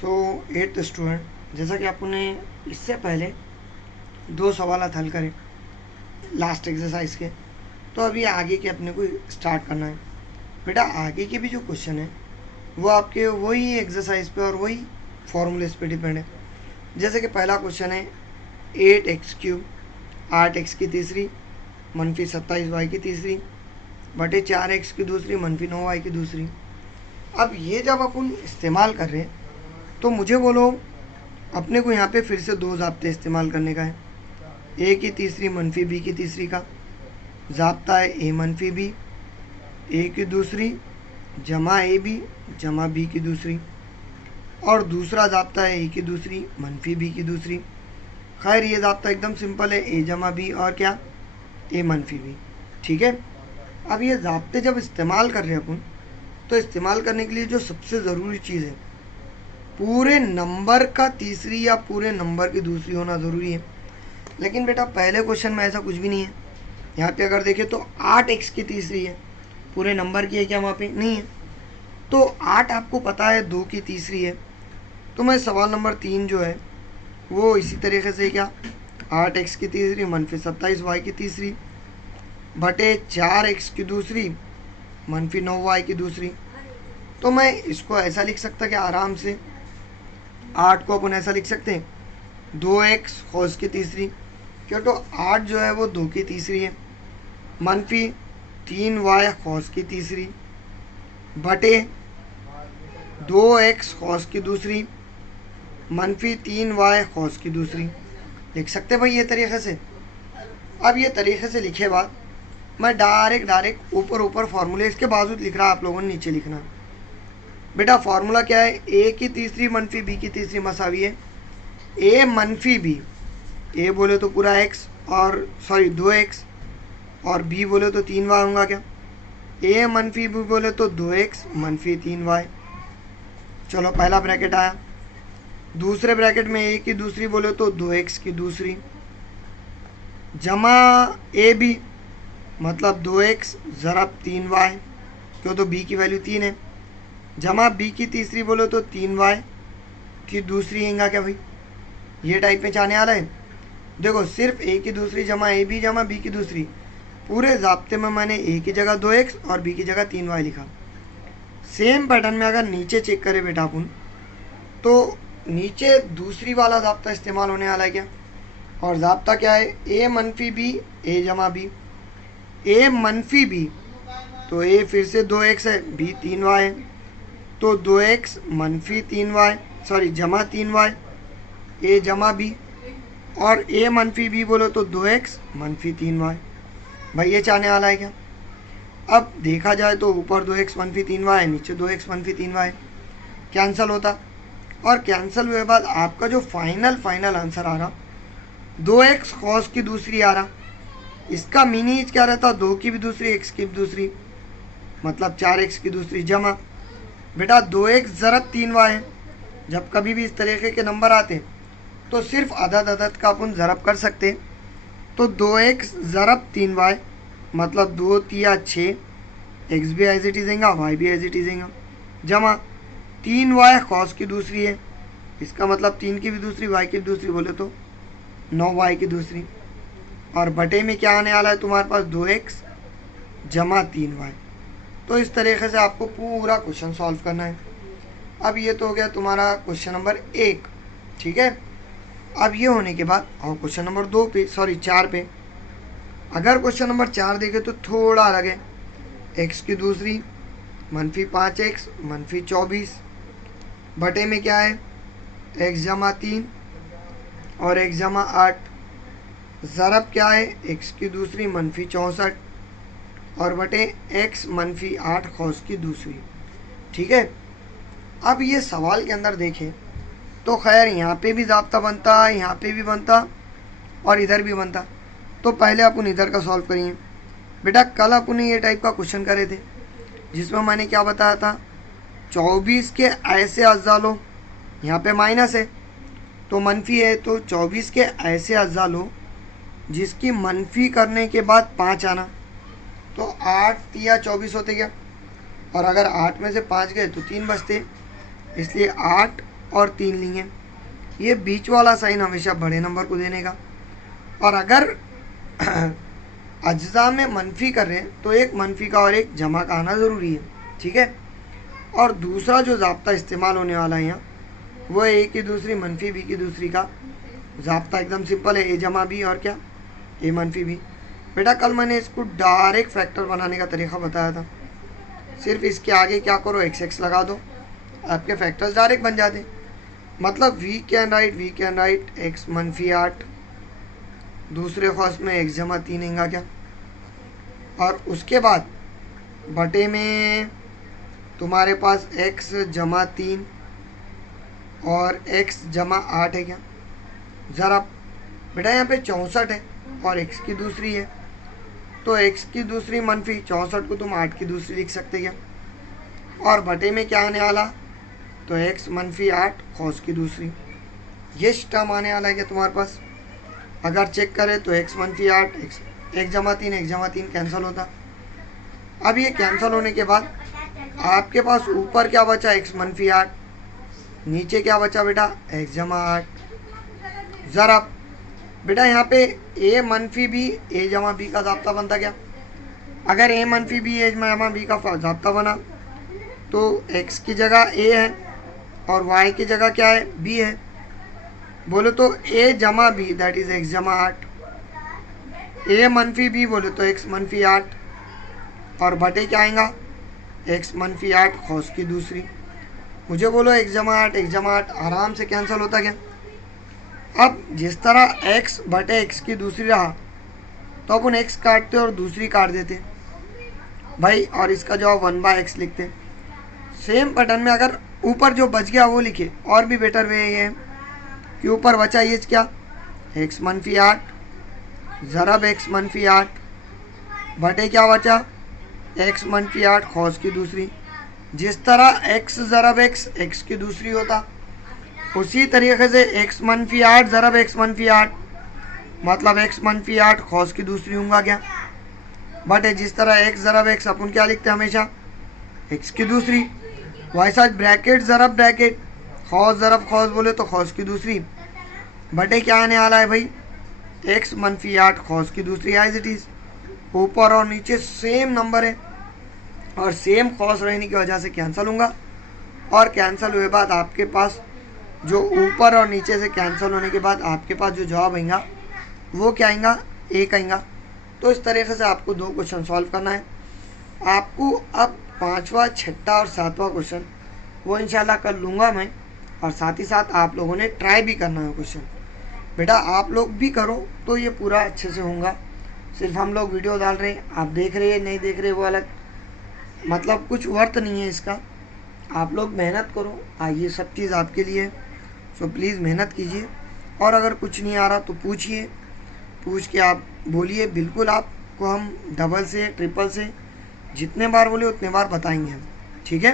सो 8th student, जैसा कि आपने इससे पहले 2 सवाल हल करे लास्ट एक्सरसाइज के, तो अभी आगे के अपने को स्टार्ट करना है। बेटा आगे के भी जो क्वेश्चन है वो आपके वही एक्सरसाइज पे और वही फॉर्मूलेस पे डिपेंड है। जैसे कि पहला क्वेश्चन है 8x³ 8x की तीसरी मनफी 27y की तीसरी बटे 4x की दूसरी मनफी 9y की दूसरी। अब ये जब अपन इस्तेमाल कर रहे हैं तो मुझे बोलो अपने को यहाँ पे फिर से 2 ज़ाब्ते इस्तेमाल करने का है। ए की तीसरी मनफी बी की तीसरी का ज़ाब्ता है ए मनफी बी, ए की दूसरी जमा ए बी जमा बी की दूसरी, और दूसरा ज़ाब्ता है ए की दूसरी मनफी बी की दूसरी। खैर ये ज़ाब्ता एकदम सिंपल है, ए जमा बी और क्या ए मनफी बी। ठीक है, अब ये ज़ाब्ते जब इस्तेमाल कर रहे हैं अपन, तो इस्तेमाल करने के लिए जो सबसे ज़रूरी चीज़ है पूरे नंबर का तीसरी या पूरे नंबर की दूसरी होना ज़रूरी है। लेकिन बेटा पहले क्वेश्चन में ऐसा कुछ भी नहीं है। यहाँ पे अगर देखें तो 8x की तीसरी है, पूरे नंबर की है क्या? वहाँ पे नहीं है। तो 8 आपको पता है 2 की तीसरी है, तो मैं सवाल नंबर 3 जो है वो इसी तरीके से क्या 8x की तीसरी मनफी 27y की तीसरी बटे 4x की दूसरी मनफी 9y की दूसरी। तो मैं इसको ऐसा लिख सकता कि आराम से 8 को अपन ऐसा लिख सकते हैं 2x होस की तीसरी, क्यों तो 8 जो है वो 2 की तीसरी है, मनफी 3y होस की तीसरी बटे 2x होस की दूसरी मनफी 3y होस की दूसरी। लिख सकते भाई ये तरीके से। अब ये तरीके से लिखे बाद मैं डायरेक्ट ऊपर फार्मूले इसके बावजूद लिख रहा, आप लोगों ने नीचे लिखना। बेटा फार्मूला क्या है? ए की तीसरी मनफी बी की तीसरी मसावी है ए मनफी बी, ए बोले तो पूरा x और सॉरी 2x और b बोले तो 3y होगा क्या? ए मनफी बी बोले तो 2x मनफी 3y। चलो पहला ब्रैकेट आया। दूसरे ब्रैकेट में ए की दूसरी बोले तो 2x की दूसरी जमा ए बी मतलब 2x ज़रब 3y, क्यों तो b की वैल्यू 3 है, जमा b की तीसरी बोलो तो 3y की दूसरी आएगा क्या भाई? ये टाइप में जाने वाला है। देखो सिर्फ a की दूसरी जमा ए बी जमा b की दूसरी, पूरे ज़ाब्ते में मैंने a की जगह 2x और b की जगह 3y लिखा। सेम पैटर्न में अगर नीचे चेक करें बेटा अपन, तो नीचे दूसरी वाला ज़ाब्ता इस्तेमाल होने वाला है क्या? और ज़ाब्ता क्या है? a मनफी b a जमा b, a मनफी b तो a फिर से 2x है, b 3y है, तो 2x मनफी 3y सॉरी जमा 3y a जमा b, और a मनफी b बोलो तो 2x मनफी 3y। भाई ये चाहने वाला है क्या? अब देखा जाए तो ऊपर 2x मनफी 3y है, नीचे 2x मनफी 3y, कैंसिल होता, और कैंसिल हुए बाद आपका जो फाइनल आंसर आ रहा 2x कॉस की दूसरी आ रहा। इसका मीनिंग क्या रहता? 2 की भी दूसरी x की भी दूसरी मतलब 4x की दूसरी जमा बेटा 2x ज़रब 3y है। जब कभी भी इस तरीके के नंबर आते तो सिर्फ अदद का अपन ज़रब कर सकते, तो 2x ज़रब 3y मतलब 2 तिया 6, x भी एज इट इज़ आएगा y भी एज इट इज़ आएगा, जमा 3y कॉस की दूसरी है, इसका मतलब 3 की भी दूसरी y की भी दूसरी बोले तो 9y की दूसरी, और बटे में क्या आने वाला है तुम्हारे पास 2x जमा 3y। तो इस तरीके से आपको पूरा क्वेश्चन सॉल्व करना है। अब ये तो हो गया तुम्हारा क्वेश्चन नंबर 1, ठीक है। अब ये होने के बाद और क्वेश्चन नंबर 2 पे सॉरी 4 पे, अगर क्वेश्चन नंबर 4 देखें तो थोड़ा अलग है। x की दूसरी मनफी 5x मनफी 24 बटे में क्या है x जमा 3 और x जमा 8, ज़रब क्या है x की दूसरी मनफी 64 और बटे x मनफी 8 कॉस की दूसरी, ठीक है। अब ये सवाल के अंदर देखें तो खैर यहाँ पे भी ज़ाब्ता बनता, यहाँ पे भी बनता और इधर भी बनता। तो पहले अपन इधर का सॉल्व करिए। बेटा कल अपन ये टाइप का क्वेश्चन करे थे जिसमें मैंने क्या बताया था 24 के ऐसे अज्जा लो, यहाँ पे माइनस है तो मनफी है, तो 24 के ऐसे अज्जा लो जिसकी मनफी करने के बाद 5 आना, तो 8 या 24 होते क्या, और अगर 8 में से 5 गए तो 3 बचते, इसलिए 8 और 3 लिए, ये बीच वाला साइन हमेशा बड़े नंबर को देने का। और अगर अज्जा में मनफी कर रहे हैं तो एक मनफी का और एक जमा का आना ज़रूरी है, ठीक है। और दूसरा जो ज़ाब्ता इस्तेमाल होने वाला है यहाँ, वो है ए की दूसरी मनफी बी की दूसरी का ज़ाब्ता एकदम सिंपल है, ए जमा बी और क्या, ए मनफी बी। बेटा कल मैंने इसको डायरेक्ट फैक्टर बनाने का तरीका बताया था, सिर्फ इसके आगे क्या करो एक्स एक्स लगा दो, आपके फैक्टर्स डायरेक्ट बन जाते। मतलब वी कैन राइट एक्स मनफी 8 दूसरे खौस में एक्स जमा 3 आएगा क्या, और उसके बाद बटे में तुम्हारे पास एक्स जमा 3 और एक्स जमा 8 है क्या। ज़रा बेटा यहाँ पे 64 है और एक्स की दूसरी है, तो एक्स की दूसरी मनफी 64 को तुम 8 की दूसरी लिख सकते क्या। और बटे में क्या आने वाला, तो एक्स मनफी 8 खौस की दूसरी, ये टर्म आने वाला है क्या तुम्हारे पास। अगर चेक करें तो एक्स मनफी 8 एक्स एक जमा 3 कैंसिल होता। अब ये कैंसिल होने के बाद आपके पास ऊपर क्या बचा, एक्स मनफी 8, नीचे क्या बचा बेटा, एक्स जमा 8। ज़रा बेटा यहाँ पे ए मनफी बी ए जमा बी का ज़ाब्ता बनता क्या। अगर ए मनफी बी ए जमा बी का ज़ाब्ता बना तो एक्स की जगह ए है और वाई की जगह क्या है, बी है। बोलो तो ए जमा बी दैट इज़ एक्स जमा 8, ए मनफी बी बोले तो एक्स मनफी 8 और बटे क्या आएगा, एक्स मनफी 8 खौस की दूसरी। मुझे बोलो एक्स जमा 8 आराम से कैंसिल होता क्या। अब जिस तरह x बटे एक्स की दूसरी रहा तो अपन x काटते और दूसरी काट देते भाई, और इसका जवाब 1/x लिखते। सेम पैटर्न में अगर ऊपर जो बच गया वो लिखे, और भी बेटर वे ये है कि ऊपर बचा ये क्या, x मनफी 8 ज़रब x मनफी 8 बटे क्या बचा, x मनफी 8 खौस की दूसरी। जिस तरह x ज़रब x की दूसरी होता, उसी तरीके से x मनफी 8 ज़रब x मनफी 8 मतलब x मनफी 8 खौस की दूसरी होगा क्या। बटे जिस तरह x ज़रब x अपन क्या लिखते हैं हमेशा, x की दूसरी। वैसा ब्रैकेट ज़रब ब्रैकेट, खौस ज़रब खौस बोले तो खौस की दूसरी। बटे क्या आने वाला है भाई, x मनफी 8 खौस की दूसरी एज इट इज़। ऊपर और नीचे सेम नंबर है और सेम खौस रहने की वजह से कैंसिल होगा, और कैंसिल हुए बाद आपके पास जो ऊपर और नीचे से कैंसिल होने के बाद आपके पास जो जवाब आएगा वो क्या आएगा, एक आएगा। तो इस तरीके से आपको 2 क्वेश्चन सॉल्व करना है। आपको अब 5वां 6वां और 7वां क्वेश्चन वो इंशाल्लाह कर लूँगा मैं, और साथ ही साथ आप लोगों ने ट्राई भी करना है क्वेश्चन। बेटा आप लोग भी करो तो ये पूरा अच्छे से होगा। सिर्फ हम लोग वीडियो डाल रहे हैं, आप देख रहे हैं नहीं देख रहे वो अलग, मतलब कुछ वर्थ नहीं है इसका। आप लोग मेहनत करो, ये सब चीज़ आपके लिए है। सो प्लीज़ मेहनत कीजिए, और अगर कुछ नहीं आ रहा तो पूछिए, पूछ के आप बोलिए, बिल्कुल आपको हम डबल से ट्रिपल से जितने बार बोले उतने बार बताएंगे हम, ठीक है।